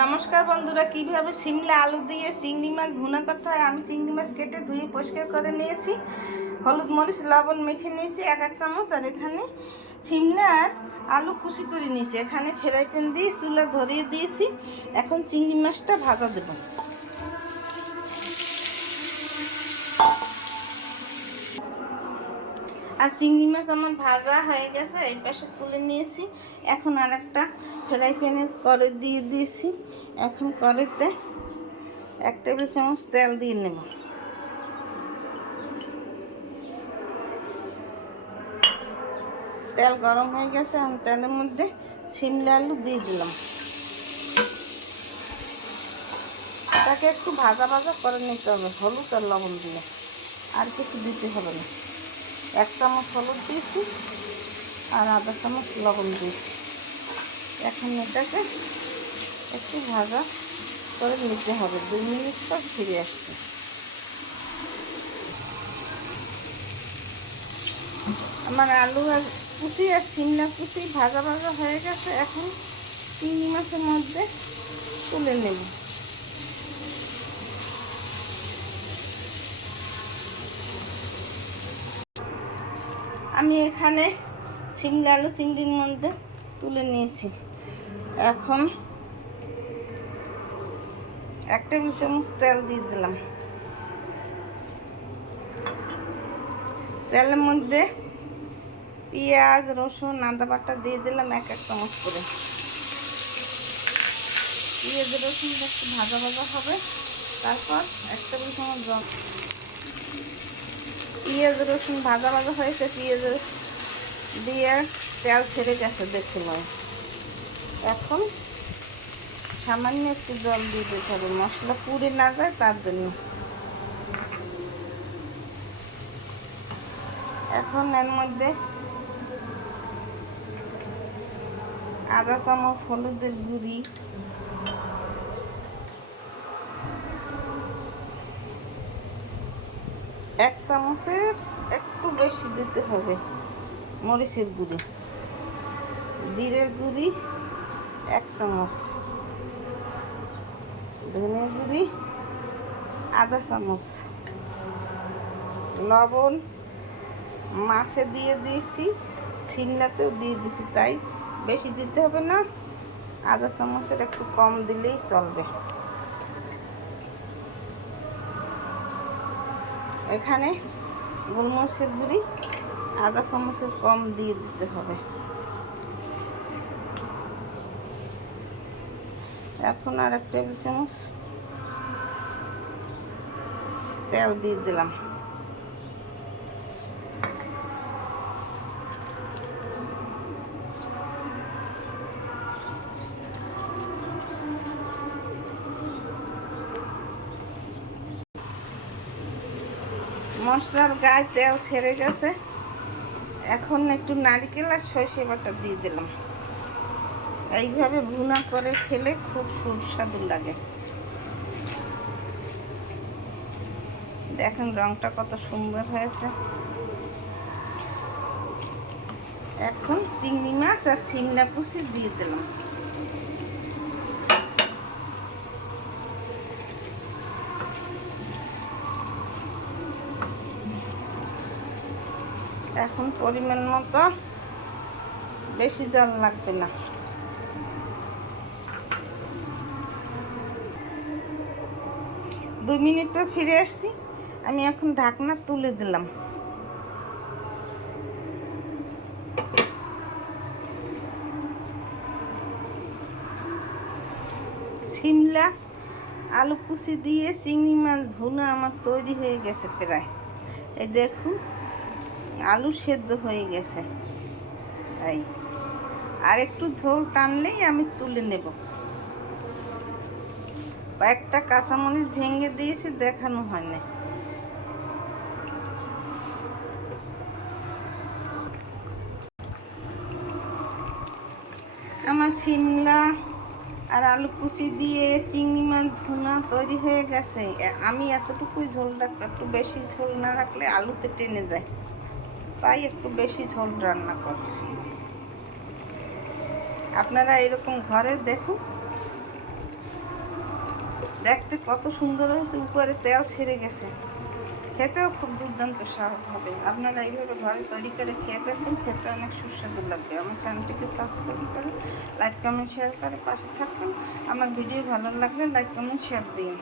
নমস্কার বন্ধুরা, কীভাবে সিমলা আলু দিয়ে চিংড়ি মাছ ভুনা করতে হয়? আমি চিংড়ি মাছ কেটে ধুয়ে পরিষ্কার করে নিয়েছি। হলুদ মরিচ, লবণ মেখে নিয়েছি, এক এক চামচ, আর এখানে সিমলা আর আলু কুচি করে নিয়েছি। এখানে ফ্রাই প্যান দিয়ে চুলা ধরিয়ে দিয়েছি। এখন চিংড়ি মাছটা ভাজা দেবো। আর চিংড়ি মাছ আমার ভাজা হয়ে গেছে, এই পাশে তুলে নিয়েছি। এখন আর একটা ফ্রাই প্যানে করে দিয়ে দিয়েছি। এখন করেতে এক টেবিল চামচ তেল দিয়ে নেব। তেল গরম হয়ে গেছে আমি তেলের মধ্যে শিমলা আলু দিয়ে দিলাম। তাকে একটু ভাজা ভাজা করে নিতে হবে, হলুদ আর লবণ দিয়ে। আর কিছু দিতে হবে না। এক চামচ হলুদ দিয়েছি আর আধা চামচ লবণ দিয়েছি। এখন এটাকে একটু ভাজা করে নিতে হবে। দুই মিনিট পর ফিরে আসছে। আমার আলু আর কুচি আর সিমলা কুচি ভাজা ভাজা হয়ে গেছে। এখন চিংড়ি মাছের মধ্যে তুলে নেব। আমি এখানে সিমলা আলু চিংড়ির মধ্যে তুলে নিয়েছি। এখন এক টেবিল চামচ তেল দিয়ে দিলাম। তেলের মধ্যে পেঁয়াজ, রসুন, আদা বাটা দিয়ে দিলাম এক এক চামচ করে। পেঁয়াজ, রসুন একটু ভাজা ভাজা হবে। তারপর এক টেবিল চামচ জল পেঁয়াজ রসুন ভাজা ভাজা হয়েছে, পেঁয়াজ দিয়ে তেল ছেড়ে গেছে নয় এখন সামান্য একটু জল দিয়ে দিতে হবে, মশলা পুড়ে না যায় তার জন্য। এখন এর মধ্যে আধা চামচ, হলুদের গুঁড়ি এক চামচের একটু বেশি দিতে হবে। মরিচের গুঁড়ি। জিরের গুঁড়ি এক চামচ। ধনে গুঁড়ি আধা চামচ। লবণ মাছে দিয়ে দিয়েছি সিমলাতেও দিয়ে দিয়েছি, তাই বেশি দিতে হবে না। আধা চামচের একটু কম দিলেই চলবে। এখানে গোলমরিচের গুঁড়ি, আদা চামচের কম দিয়ে দিতে হবে। এখন আর এক টেবিল চামচ তেল দিয়ে দিলাম। মশলার গায়ে তেল ছেড়ে গেছে। এখন একটু নারকেল আর সর্ষে বাটা দিয়ে দিলাম। এইভাবে ভুনা করে খেলে খুব সুস্বাদু লাগে। দেখেন রংটা কত সুন্দর হয়েছে। এখন চিংড়ি মাছ আর সিমলা কুচি দিয়ে দিলাম। এখন পরিমাণ মতো বেশি জল লাগবে না। দুই মিনিট পর ফিরে আসছি। আমি এখন ঢাকনা তুলে দিলাম। সিমলা আলু কুচি দিয়ে চিংড়ি মাছ ভুনা আমার তৈরি হয়ে গেছে প্রায়। এই দেখুন আলু সেদ্ধ হয়ে গেছে। তাই। আর একটু ঝোল টানলেই আমি তুলে নেব। কয়েকটা কাঁচামরিচ ভেঙে দিয়েছি, দেখানো হয় না আমার সিমলা আর আলু কুচি দিয়ে চিংড়ি মাছ ভুনা তৈরি হয়ে গেছে। আমি এতটুকুই ঝোল রাখব একটু বেশি ঝোল না রাখলে আলুতে টেনে যায়। তাই একটু বেশি ঝোল রান্না করছি। আপনারা এরকম ঘরে দেখুন। দেখতে কত সুন্দর হয়েছে, উপরে তেল ছেড়ে গেছে। খেতেও খুব দুর্দান্ত স্বাদ হবে। আপনারা এইভাবে ঘরে তৈরি করে খেয়ে দেখবেন খেতে অনেক সুস্বাদু লাগবে। আমার চ্যানেলটিকে সাবস্ক্রাইব করে লাইক কমেন্ট শেয়ার করে পাশে থাকুন। আমার ভিডিও ভালো লাগলে লাইক কমেন্ট শেয়ার দিন।